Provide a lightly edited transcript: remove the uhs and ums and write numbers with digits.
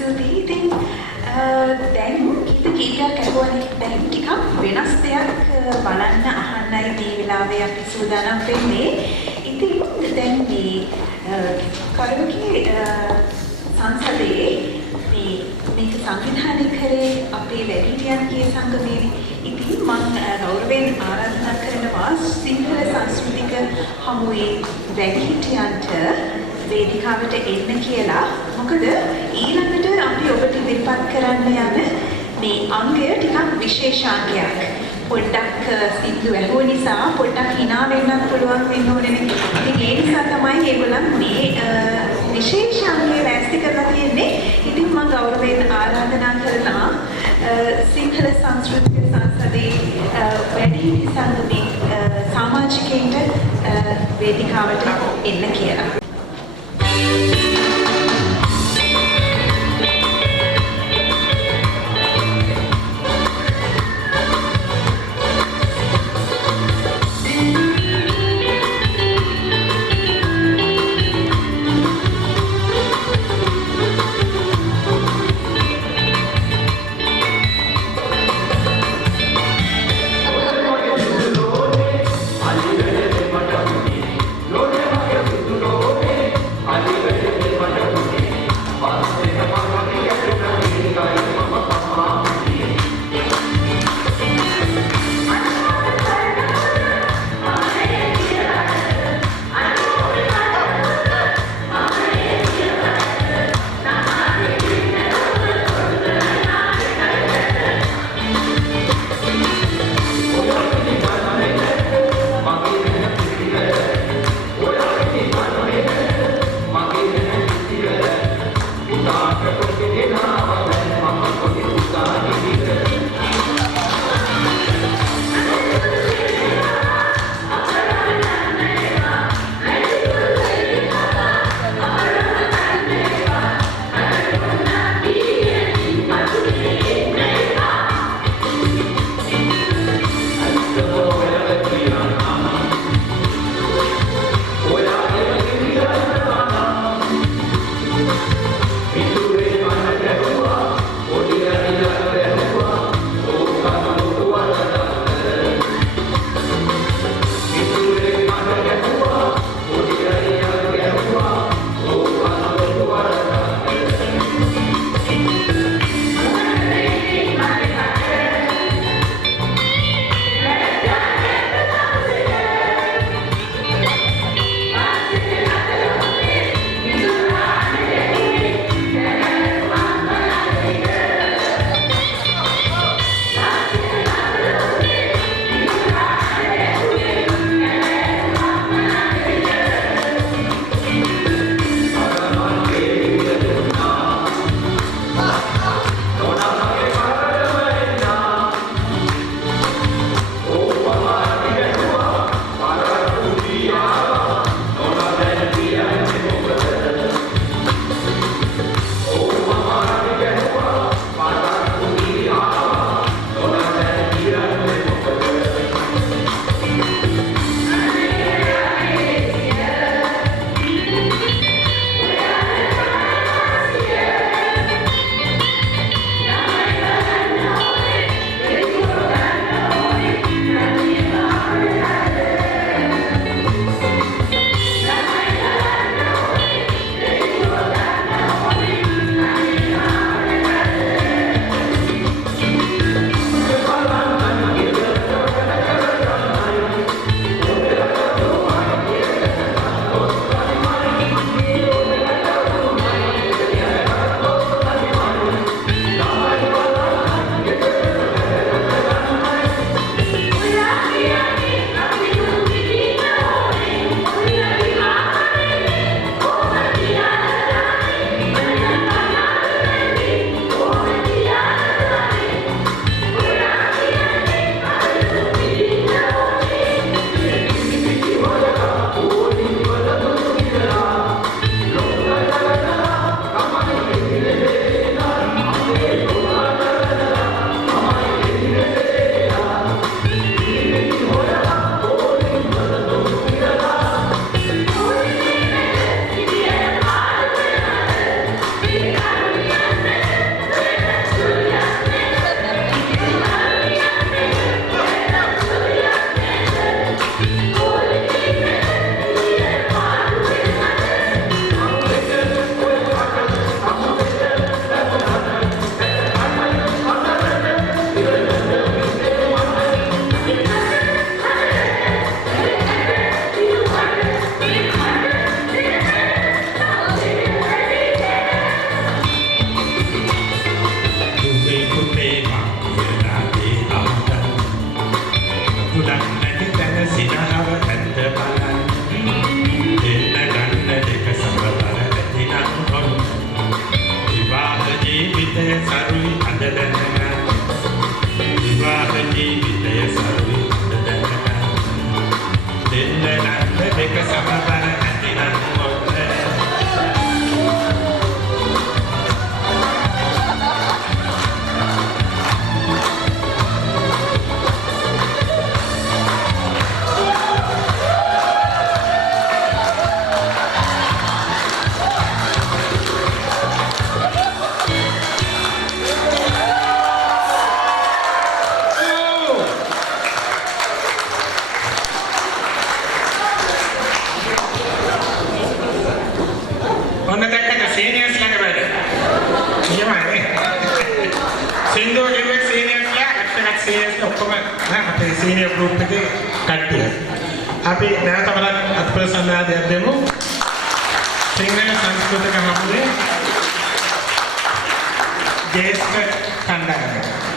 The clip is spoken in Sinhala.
ස්තුතියි. ඉතින් දැන් ගීත කීපයක් අහුවනේ. දැන් ටිකක් වෙනස් දෙයක් බලන්න අහන්නයි මේ වෙලාවේ අපි සූදානම් වෙන්නේ. ඉතින් දැන් මේ කරුණේ සංසදයේ මේක සංවිධානය කරේ අපේ වැඩිහිටියන්ගේ සංගමයේ. ඉතින් මම ගෞරවයෙන් ආරාධනා කරනවා සිංහල සංස්කෘතික හමුවේ වැඩිහිටියන්ට වේදිකාවට එන්න කියලා. මොකද ඊළඟට අපි ඔබට ඉදිරිපත් කරන්න යන මේ අංගය ටිකක් විශේෂාංගයක්. පොඩ්ඩක් සින්දු ඇහුව නිසා පොඩ්ඩක් hina වෙන්නත් පුළුවන් වෙන්න ඕනේ. ඉතින් ඒ නිසා තමයි ඒගොල්ලන් මේ විශේෂාංගය රැස්ති කරලා තියෙන්නේ. ඉතින් මම ගෞරවයෙන් ආරාධනා කරනවා සිංහල සංස්කෘතික සංසදයේ වැඩිහිටි සංගමේ සමාජිකයින්ට වේදිකාවට එන්න කියලා. Lord, ඔන්න දැක්කද සීනියර්ස් ළඟ වැඩ. එහෙමයි. සින්දු ගෙවුවේ සීනියර්ස්ලා එක්කත් සීනියර්ස් ඔක්කොම අපේ සීනියර් ගෲප් එකේ කට්ටිය. අපි නැවත වරක් අත්ප්‍රසන්නාදයක් දෙමු. සිංහල සංස්කෘතික හමුවේ ජේෂ්ඨ කණ්ඩායම.